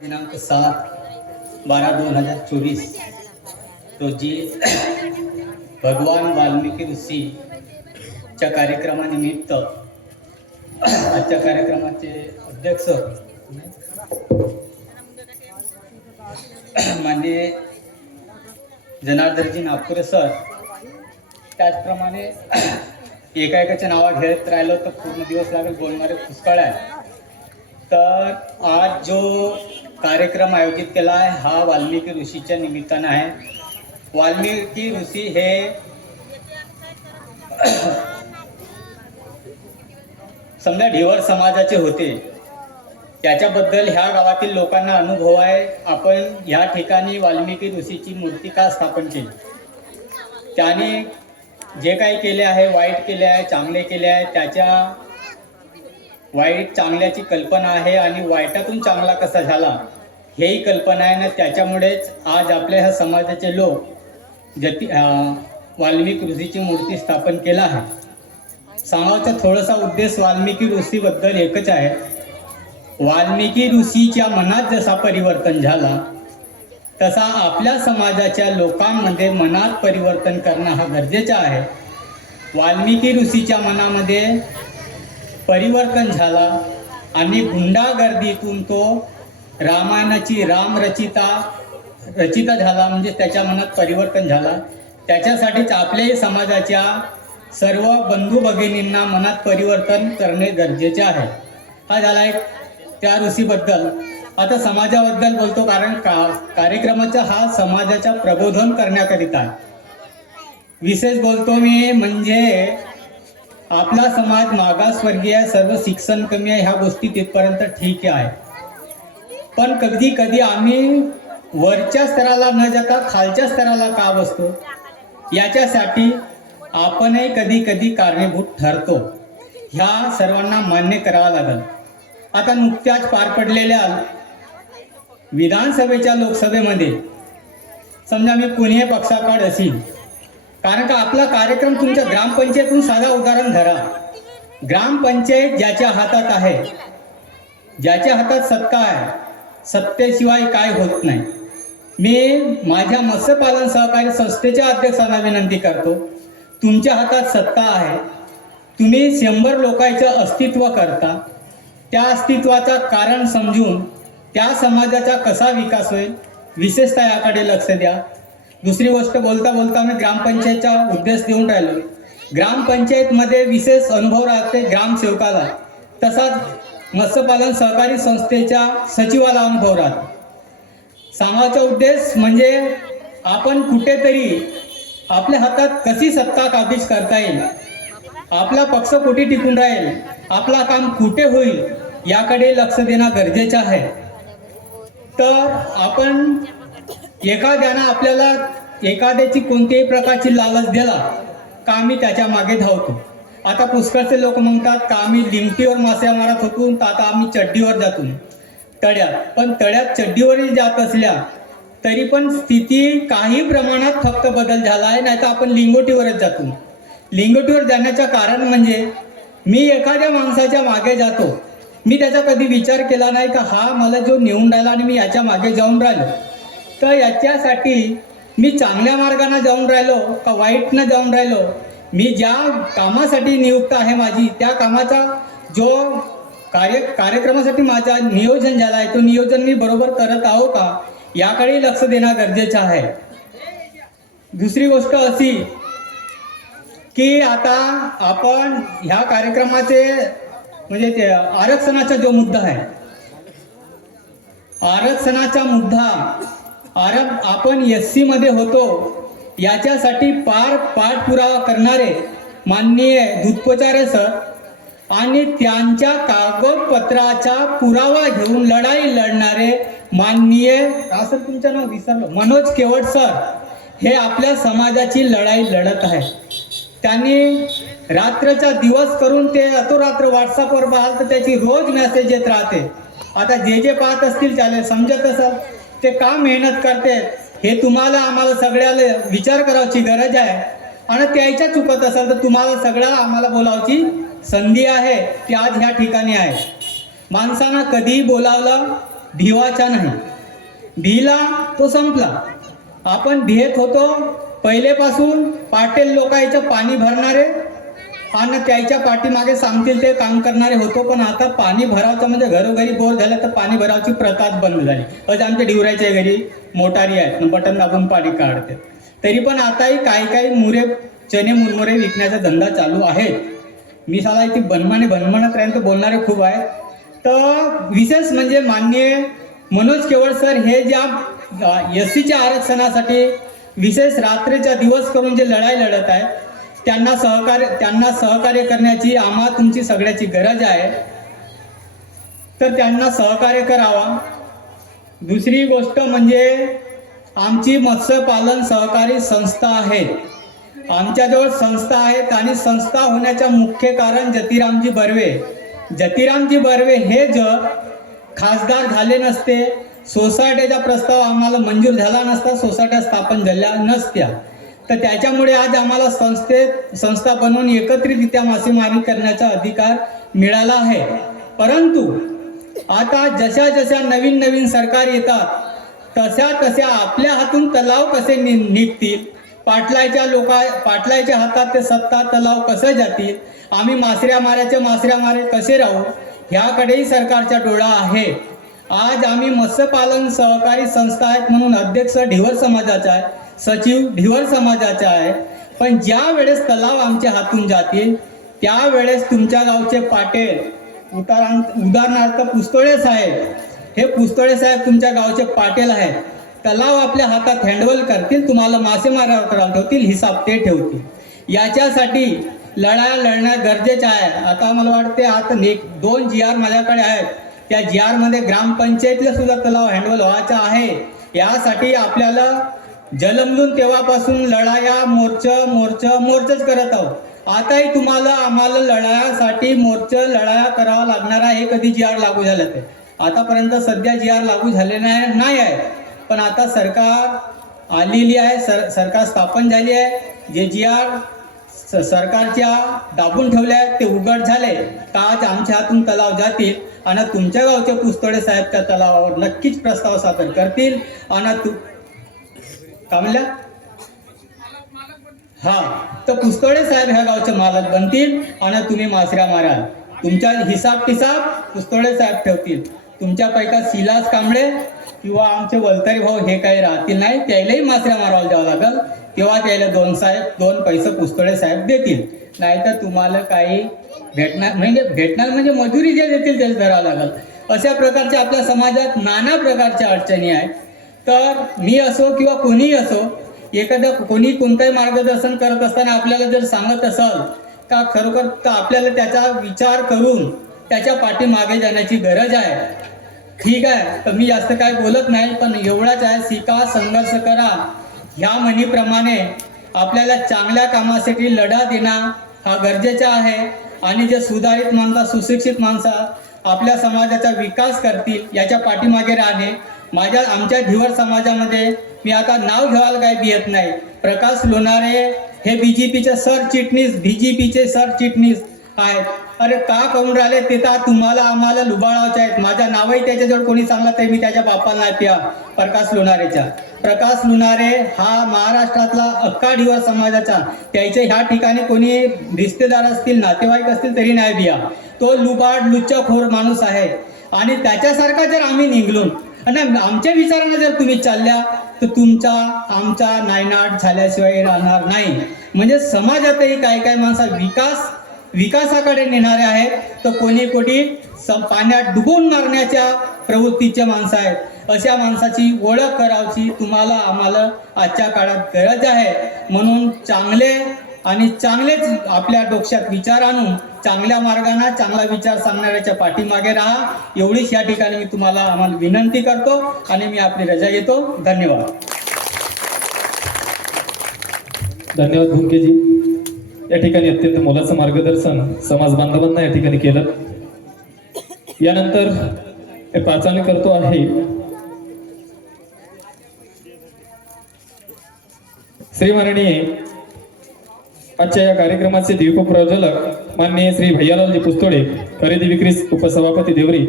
दिनांक सात बारा दोन हजार चोवीस रोजी भगवान वाल्मिकी ऋषीच्या कार्यक्रमानिमित्त आजच्या कार्यक्रमाचे अध्यक्ष माननीय जनार्दनजी नागपुरे सर त्याचप्रमाणे एका एकाच्या नावा घेत राहिलो तर पूर्ण दिवस लागेल बोलणारे पुष्कळ आहे. तर आज जो कार्यक्रम आयोजित केला आहे. हा वाल्मिकी ऋषीच्या निमित्तानं आहे. वाल्मिकी ऋषी हे समजा ढिवर समाजाचे होते. त्याच्याबद्दल ह्या गावातील लोकांना अनुभव आहे. आपण ह्या ठिकाणी वाल्मिकी ऋषीची मूर्ती का स्थापन केली? त्याने जे काही केले आहे वाईट केले आहे चांगले केले आहे त्याच्या वाईट चांगल्याची कल्पना आहे आणि वाईटातून चांगला कसा झाला हेही कल्पना आहे ना त्याच्यामुळेच आज आपल्या ह्या समाजाचे लोक जती वाल्मिक वाल्मिकी ऋषीची मूर्ती स्थापन केला आहे. सांगायचा थोडासा उद्देश वाल्मिकी ऋषीबद्दल एकच आहे. वाल्मिकी ऋषीच्या मनात जसा परिवर्तन झाला तसा आपल्या समाजाच्या लोकांमध्ये मनात परिवर्तन करणं हा गरजेचा आहे. वाल्मिकी ऋषीच्या मनामध्ये परिवर्तन झाला. आणि गुंडागर्दीतून तो रामायणाची रामरचिता रचिता झाला. म्हणजे त्याच्या मनात परिवर्तन झाला. त्याच्यासाठीच आपल्याही समाजाच्या सर्व बंधू भगिनींना मनात परिवर्तन करणे गरजेचे आहे. हा झाला एक त्या ऋषीबद्दल. आता समाजाबद्दल बोलतो कारण का कार्यक्रमाचा हा समाजाच्या प्रबोधन करण्याकरिता. आहे विशेष बोलतो मी म्हणजे आपला समाज मागासवर्गीय आहे सर्व शिक्षण कमी आहे ह्या गोष्टी तिथपर्यंत ठीक आहे. पण कधी कधी आम्ही वरच्या स्तराला न जाता खालच्या स्तराला का बसतो? याच्यासाठी आपणही कधी कधी कारणीभूत ठरतो. ह्या सर्वांना मान्य करावं लागेल. आता नुकत्याच पार पडलेल्या विधानसभेच्या लोकसभेमध्ये समजा मी कोणीही पक्षाकाळ असेल कारण का आपला कार्यक्रम तुमच्या ग्रामपंचायतून साधा उदाहरण धरा. ग्रामपंचायत ज्याच्या हातात आहे ज्याच्या हातात सत्ता आहे सत्तेशिवाय काय होत नाही. मी माझ्या मत्स्यपालन सहकारी संस्थेच्या अध्यक्षांना विनंती करतो तुमच्या हातात सत्ता आहे तुम्ही शंभर लोकांचं अस्तित्व करता त्या अस्तित्वाचा कारण समजून त्या समाजाचा कसा विकास होईल विशेषतः याकडे लक्ष द्या. दुसरी गोष्ट बोलता बोलता मी ग्रामपंचायतचा उद्देश देऊन राहिलो. ग्रामपंचायतमध्ये विशेष अनुभव राहते ग्रामसेवकाला. तसाच मत्स्यपालन सहकारी संस्थेच्या सचिवाला अनुभव राहतो. सांगायचा उद्देश म्हणजे आपण कुठेतरी आपल्या हातात कशी सत्ता काबीज करता येईल? आपला पक्ष कुठे टिकून राहील? आपला काम कुठे होईल? याकडे लक्ष देणं गरजेचं आहे. तर आपण एखाद्यानं आपल्याला एखाद्याची कोणत्याही प्रकारची लालच दिला का आम्ही त्याच्यामागे धावतो? आता पुष्कळचे लोक म्हणतात का आम्ही लिमटीवर मासे मारत होतो तर आता आम्ही चड्डीवर जातो? तळ्यात. पण तळ्यात चड्डीवरही जात असल्या तरी पण स्थिती काही प्रमाणात फक्त बदल झाला आहे नाही तर आपण लिंगोटीवरच जातो. लिंगोटीवर जाण्याचं कारण म्हणजे मी एखाद्या माणसाच्या मागे जातो. मी त्याचा कधी विचार केला नाही का हा मला जो नेऊन राहिला आणि मी याच्या मागे जाऊन राहिलो. तर याच्यासाठी मी चांगल्या मार्गाने जाऊन राहिलो का वाईटनं जाऊन राहिलो? मी ज्या कामासाठी नियुक्त आहे माझी त्या कामाचा जो कार्य कार्यक्रमासाठी माझा नियोजन झाला आहे तो नियोजन मी बरोबर करत आहो का? याकडे लक्ष देणं गरजेचं आहे. दुसरी गोष्ट अशी की आता आपण ह्या कार्यक्रमाचे म्हणजे ते आरक्षणाचा जो मुद्दा आहे आरक्षणाचा मुद्दा आरब आपण एस सीमध्ये होतो याच्यासाठी पार पाठपुरावा करणारे माननीय दूधपचारे सर आणि त्यांच्या कागदपत्राचा पुरावा घेऊन लढाई लढणारे माननीय असं तुमचं नाव विसरलो मनोज केवट सर हे आपल्या समाजाची लढाई लढत आहे त्यांनी रात्रचा दिवस करून ते अतोरात्र व्हॉट्सअपवर पाहाल तर त्याची रोज मेसेज येत राहते. आता जे जे पाहत असतील त्याला समजत असेल. ते का मेहनत करते? हे तुम्हाला आम्हाला सगळ्याला विचार करायची गरज आहे. आणि त्याच्या चुकत असेल तर तुम्हाला सगळ्याला आम्हाला बोलावची संधी आहे. ती आज ह्या ठिकाणी आहे. माणसानं कधीही बोलावलं भिवाचा नाही. भिला तो संपला. आपण भियत होतो. पहिलेपासून पाटील लोकांचं पाणी भरणारे आणि त्याच्या पाठीमागे सांगतील ते काम करणारे होतो पण आता पाणी भरावचं म्हणजे घरोघरी बोर झालं तर पाणी भरावची प्रथाच बंद झाली. आज आमच्या डिवराच्या घरी मोटारी आहेत बटन दाबून पाणी काढते. तरी पण आताही काही काही मुरे चणे मुरमुरे विकण्याचा धंदा चालू आहे. मी साला इथे बनमाने बनमानापर्यंत बोलणारे खूप आहेत तर विशेष म्हणजे माननीय मनोज केवळ सर हे ज्या एस सीच्या आरक्षणासाठी विशेष रात्रीचा दिवस करून जे लढाई लढत आहे त्यांना सहकार्य त्यांना सहकार्य करण्याची आम्हा तुमची सगळ्याची गरज आहे. तर त्यांना सहकार्य करावा. दुसरी गोष्ट म्हणजे आमची मत्स्यपालन सहकारी संस्था आहे. आमच्याजवळ संस्था आहेत आणि संस्था होण्याच्या मुख्य कारण जतीरामजी बर्वे. जतीरामजी बर्वे हे जर खासदार झाले नसते. सोसायटीचा प्रस्ताव आम्हाला मंजूर झाला नसता सोसायट्या स्थापन झाल्या नसत्या. तर त्याच्यामुळे आज आम्हाला संस्थेत संस्था बनवून एकत्रितरित्या मासेमारी करण्याचा अधिकार मिळाला आहे. परंतु आता जशा जशा नवीन नवीन सरकार येतात तशा तशा आपल्या हातून तलाव कसे नि निघतील? पाटलायच्या लोका पाटलायच्या हातात ते सत्ता तलाव कसे जातील? आम्ही मासऱ्या माऱ्याचे मासऱ्या मारे कसे राहू? ह्याकडेही सरकारचा डोळा आहे. आज आम्ही मत्स्यपालन सहकारी संस्था आहेत म्हणून अध्यक्ष ढिवर समाजाचा आहे. सचिव ढिवर समाजाचा आहे. पण ज्या वेळेस तलाव आमच्या हातून जातील त्यावेळेस तुमच्या गावचे पाटेल उतारां उदाहरणार्थ पुस्तळे साहेब हे पुस्तळे साहेब तुमच्या गावचे पाटेल आहेत. तलाव आपल्या हातात हँडवल करतील तुम्हाला मासेमारावर करायला ठेवतील हिसाब ते ठेवतील. याच्यासाठी लढाया लढणं गरजेचं आहे. आता मला वाटते आता एक दोन जी आर माझ्याकडे आहेत. त्या जी आरमध्ये ग्रामपंचायतीला सुद्धा तलाव हँडवल व्हायचा आहे. यासाठी आपल्याला जलमलून तेव्हापासून लढाया मोर्च मोर्च मोर्चच करत आहोत. आताही तुम्हाला आम्हाला लढायासाठी मोर्च लढाया करावा लागणार आहे. हे कधी जी आर लागू झालं ते. आतापर्यंत सध्या जी आर लागू झाले नाही नाही आहे. पण आता सरकार आलेली आहे सर सरकार स्थापन झाली आहे. जे जी आर स- सरकारच्या दाबून ठेवल्या आहेत ते उघड झाले. तर आज आमच्या हातून तलाव जातील आणि तुमच्या गावचे पुस्तळे साहेब त्या तलावावर नक्कीच प्रस्ताव सादर करतील. आणि तू का म्हणल्या हा. तर पुस्तळे साहेब ह्या गावचे मालक बनतील आणि तुम्ही मासऱ्या माराल. तुमच्या हिसाब टिसाब पुस्तळे साहेब ठेवतील. तुमच्यापैका सिलास कांबळे किंवा आमचे वलतरी भाऊ हे काही राहतील नाही त्यालाही मासऱ्या मारायला द्यावं लागेल. तेव्हा त्याला दोन साहेब दोन पैसे पुस्तळे साहेब देतील. नाहीतर तुम्हाला काही भेटणार म्हणजे भेटणार म्हणजे मजुरी जे देतील तेच धरावं लागेल. अशा प्रकारच्या आपल्या समाजात नाना प्रकारच्या अडचणी आहेत. तर मी असो किंवा कोणीही असो एखाद्या कोणी कोणतंही मार्गदर्शन करत असताना आपल्याला जर सांगत असाल का खरोखर तर आपल्याला त्याचा विचार करून त्याच्या पाठीमागे जाण्याची गरज आहे? ठीक आहे तर मी जास्त काय बोलत नाही पण एवढाच आहे शिका संघर्ष करा. ह्या म्हणीप्रमाणे आपल्याला चांगल्या कामासाठी लढा देणं हा गरजेचा आहे. आणि जे सुधारित माणसं सुशिक्षित माणसं आपल्या समाजाचा विकास करतील याच्या पाठीमागे राहणे माझ्या आमच्या धिवर समाजामध्ये मी आता नाव घ्यायला काही भियत नाही. प्रकाश लोणारे हे बी जे पीचे सरचिटणीस बी जे पीचे सरचिटणीस आहेत. अरे का करून राहिले ते तर तुम्हाला आम्हाला लुबाळावचे आहेत. माझ्या नावही त्याच्याजवळ कोणी सांगला तरी मी त्याच्या बापाला नाही प्या प्रकाश लोणारेच्या. प्रकाश लोणारे हा महाराष्ट्रातला अक्का ढिवर समाजाचा. त्याचे ह्या ठिकाणी कोणी रिश्तेदार असतील नातेवाईक असतील तरी नाही बिया तो लुबाड लुच्चाखोर माणूस आहे. आणि त्याच्यासारखा जर आम्ही निघलो आणि आमच्या विचारानं जर तुम्ही चालल्या तर तुमचा आमचा नायनाट झाल्याशिवाय राहणार नाही. म्हणजे समाजातही काही काही माणसा विकास विकासाकडे नेणारे आहेत तर कोणी कोणी स- पाण्यात डुबून मारण्याच्या प्रवृत्तीचे माणसं आहेत. अशा माणसाची ओळख करावची तुम्हाला आम्हाला आजच्या काळात गरज आहे. म्हणून चांगले आणि चांगलेच आपल्या डोक्यात विचार आणून चांगल्या मार्गाने चांगला विचार सांगणाऱ्याच्या पाठीमागे राहा. एवढीच या ठिकाणी मी तुम्हाला आम्हाला विनंती करतो आणि मी आपली रजा घेतो. धन्यवाद. धन्यवाद भुंकेजी या ठिकाणी अत्यंत मोलाचं मार्गदर्शन समाज बांधवांना या ठिकाणी केलं. यानंतर हे पाचारण करतो आहे श्री माननीय आजच्या या कार्यक्रमाचे दीपप्रज्वलक माननीय श्री भैयालालजी पुस्तोडे खरेदी विक्री उपसभापती देवरी